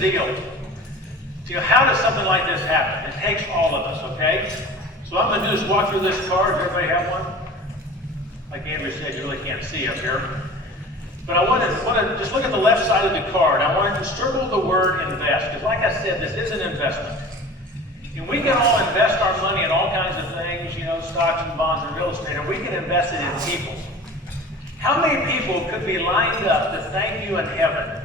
deal. So how does something like this happen? It takes all of us, okay? So what I'm going to do is walk through this card. Does everybody have one? Like Andrew said, you really can't see up here. But I want to just look at the left side of the card. I want to circle the word invest, because like I said, this is an investment. And we can all invest our money in all kinds of things, you know, stocks and bonds and real estate, or we can invest it in people. How many people could be lined up to thank you in heaven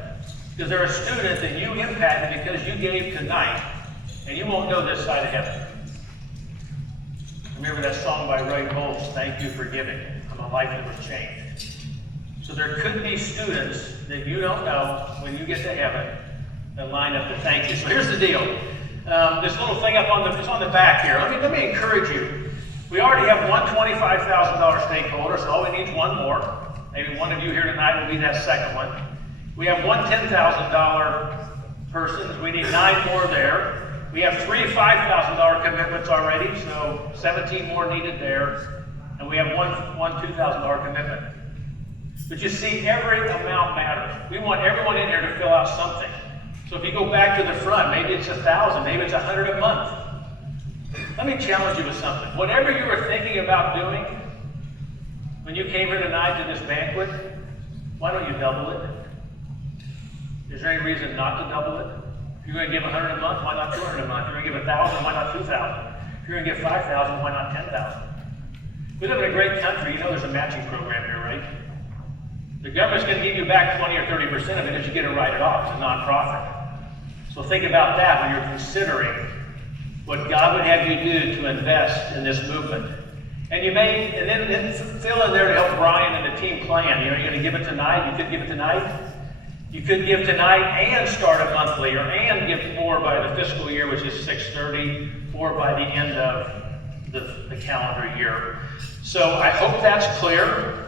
because they're a student that you impacted because you gave tonight, and you won't go this side of heaven? Remember that song by Ray Bowles, Thank You for Giving. I'm a life that was changed. So there could be students that you don't know when you get to heaven that line up to thank you. So here's the deal. This little thing up on it's on the back here. Let me encourage you. We already have one $25,000 stakeholder, so all we need is one more. Maybe one of you here tonight will be that second one. We have one $10,000 person. We need 9 more there. We have 3 $5,000 commitments already, so 17 more needed there. And we have one $2,000 commitment. But you see, every amount matters. We want everyone in here to fill out something. So if you go back to the front, maybe it's 1,000, maybe it's 100 a month. Let me challenge you with something. Whatever you were thinking about doing when you came here tonight to this banquet, why don't you double it? Is there any reason not to double it? If you're going to give 100 a month, why not 200 a month? If you're going to give 1,000, why not 2,000? If you're going to give 5,000, why not 10,000? We live in a great country. You know there's a matching program here, right? The government's going to give you back 20 or 30% of it if you get to write it off. It's a nonprofit. So think about that when you're considering what God would have you do to invest in this movement. And then fill in there to help Brian and the team plan. You know, you're going to give it tonight. You could give it tonight. You could give tonight and start a monthly, and give more by the fiscal year, which is 6/30, or by the end of the calendar year. So I hope that's clear.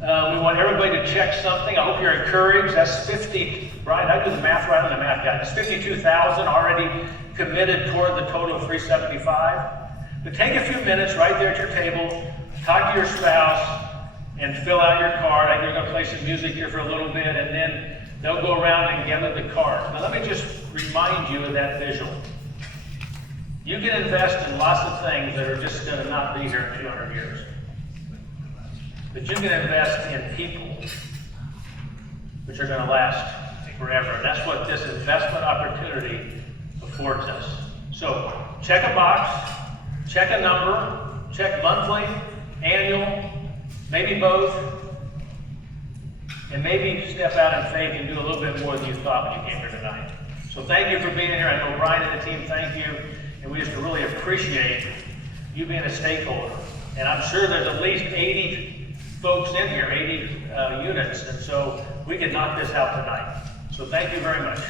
We want everybody to check something. I hope you're encouraged. That's 50, right? I do the math right on the math guy. That's 52,000 already committed toward the total of 375. But take a few minutes right there at your table, talk to your spouse, and fill out your card. I think we're going to play some music here for a little bit, and then they'll go around and gather the cards. Now let me just remind you of that visual. You can invest in lots of things that are just going to not be here in 200 years. But you can invest in people which are going to last forever. And that's what this investment opportunity affords us. So check a box, check a number, check monthly, annual, maybe both, and maybe step out in faith and do a little bit more than you thought when you came here tonight. So thank you for being here. I know Brian and the team, thank you. And we just really appreciate you being a stakeholder. And I'm sure there's at least 80 folks in here, 80 units, and so we can knock this out tonight. So thank you very much.